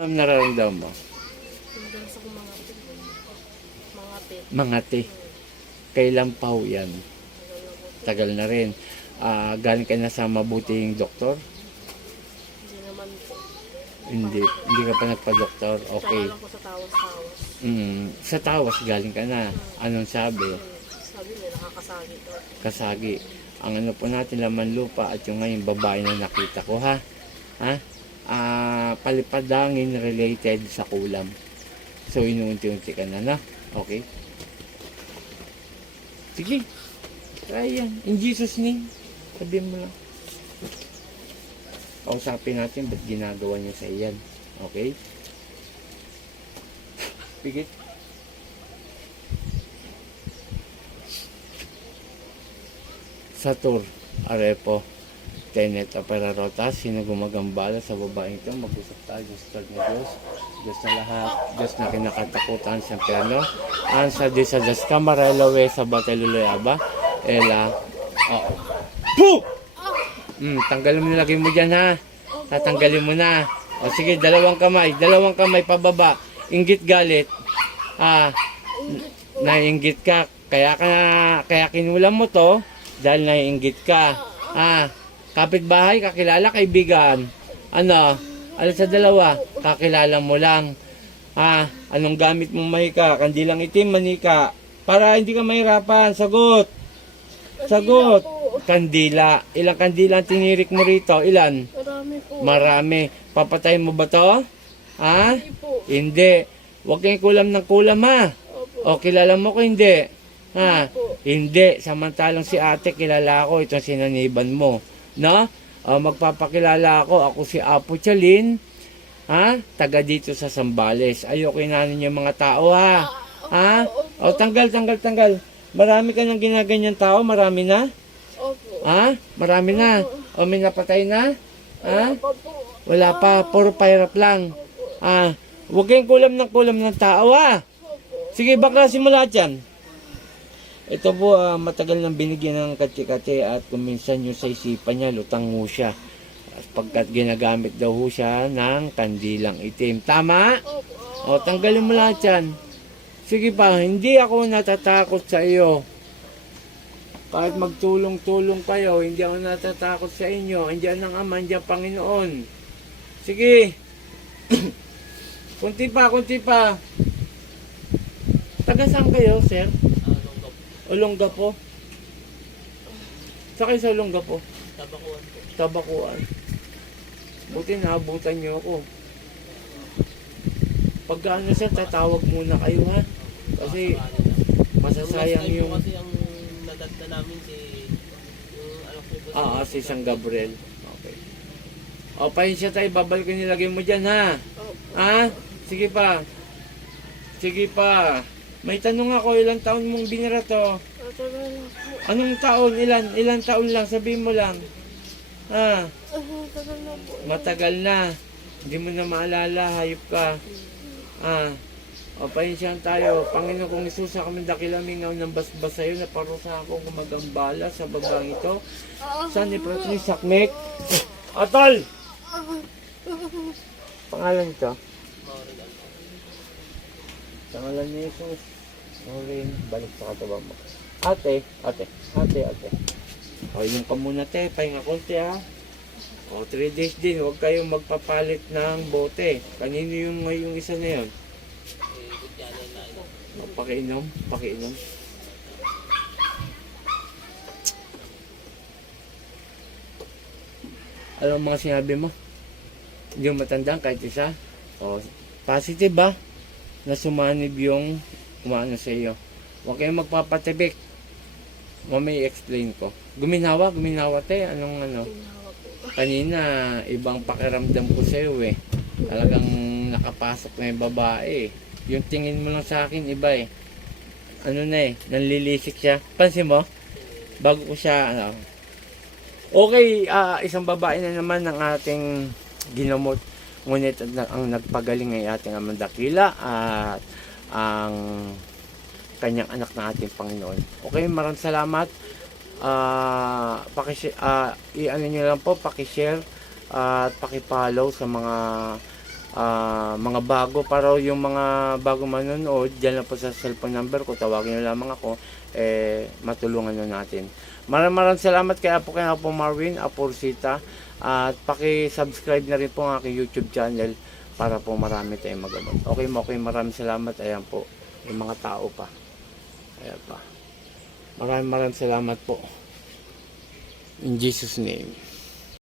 Ang nararamdaman mo? Madalas ako mangati. Mangati. Kailan pa ho yan? Tagal na rin. Galing ka na sa mabuting doktor? Hindi naman po. Hindi ka pa nagpa-doktor? Okay. Tsaka lang po sa tawas-tawas. Sa tawas galing ka na. Anong sabi? Sabi niya, nakakasagi daw. Kasagi. Ang ano po natin, laman lupa at yung ngayon babae na nakita ko, ha? Palipadangin related sa kulam. So, inuunti-unti ka na, na? Okay? Sige. Try yan. In Jesus' name. Sabihin mo lang. Kausapin natin ba't ginagawa niya sa iyan. Okay? Pigit. Satur, Arepo, Tenet, Opera Rota, sino gumagambala sa babaeng ito? Mag-usap tayo, Diyos na Diyos. Diyos na lahat, Diyos na kinakatakutan sa piano. Ansa di sa Diyos Camarelawe sa Bateluloy Aba. Ela, Puh! Tanggalin mo, nilagay mo dyan, ha? Tatanggalin mo na. O sige, dalawang kamay pababa. Inggit galit. Naiinggit ka. Kaya kinulam mo to dahil naiinggit ka. Kapitbahay, kakilala, kaibigan. Ano sa dalawa? Kakilala mo lang. Anong gamit mong mahika? Kandilang itim, manika. Para hindi ka mahirapan. Sagot. Kandila. Ilang kandila ang tinirik mo rito? Ilan? Marami po. Marami. Papatayin mo ba to? Hindi po. Hindi. Huwag kayong kulam ng kulam, ha? Opo. O, kilala mo ko hindi? Opo. Hindi. Samantalang si ate, kilala ko. Itong sinaniban mo. No? Magpapakilala ako. Ako si Apo Chalin. Taga dito sa Sambales. Ayoko inanin yung mga tao, ha? O, tanggal. Marami ka nang ginaganyan tao? Marami na? Opo. Marami na? O, may napatay na? Opo. Wala pa. Puro pahirap lang. Huwag kayong kulam ng tao, ha? Sige, baklasin mo lahat yan. Ito po, matagal nang binigyan ng katsi-katsi at kung minsan yung sa isipan niya, lutang ho siya. Pagkat ginagamit daw ho siya ng kandilang itim. Tama? O, tanggalin mo lahat yan. Sige pa, hindi ako natatakot sa iyo. Kahit magtulong-tulong kayo, hindi ako natatakot sa inyo. Andiyan ang Ama, andiyan ang Panginoon. Sige. Kunti pa. Taga saan kayo, sir? Olongapo. Sa kayo sa Olongapo? Tabakuan. Buti naabutan niyo ako. Pagka ano sir, tatawag muna kayo, ha? Kasi masasayang yung... Kasi ang nadagda namin yung anak niyo. si San Gabriel. Okay. O, pahinsya tayo, babalik ko nilagay mo dyan, ha? Sige pa. May tanong ako, ilang taon mong binira to? Matagal na po. Anong taon? Ilang taon lang? Sabihin mo lang. Matagal na po. Matagal na. Hindi mo na maalala, hayop ka. O, pahinsyahan tayo. Panginoon kong Isus, kami dakilamingaw ng basbas sa'yo na parusa akong gumagambala sa babang ito. San ni Pratri Sakmek. Atol! Pangalan ito? Pangalan ni Jesus. Maureen, balik sa katawan mo. Ate. O, yung ka muna, te. Pahinga konti, ha. O, 3 days din. Huwag kayong magpapalit ng bote. Kanino yung isa na yun? Pakiinom. Alam mo mga sinabi mo? Hindi mo matandaan kahit isa. O, positive ba? Na sumanib yung kumano sa iyo. Huwag kayong magpapatibik. Mamay explain ko. Guminawa te. Anong ano? Kanina, ibang pakiramdam ko sa iyo eh. Talagang nakapasok na yung babae eh. Yung tingin mo lang sa akin, iba eh. Ano na eh, nanlilisik siya. Pansin mo? Bago ko siya, Okay, isang babae na naman ng ating ginamot. Ngunit ang nagpagaling ay ating Amang Dakila at ang kanyang anak na ating Panginoon. Okay, maraming salamat. I-ano nyo lang po, pakishare at pakipollow sa mga mga bago, para yung mga bago manonood, dyan lang po sa cellphone number ko, tawagin nyo lamang ako, matulungan nyo natin. Maraming salamat kay Apo Marvin, Apo Rosita, at paki-subscribe na rin po ang aking YouTube channel para po marami tayong magawa. Okay, maraming salamat. Ayan po, yung mga tao pa. Ayan pa. Maraming salamat po. In Jesus' name.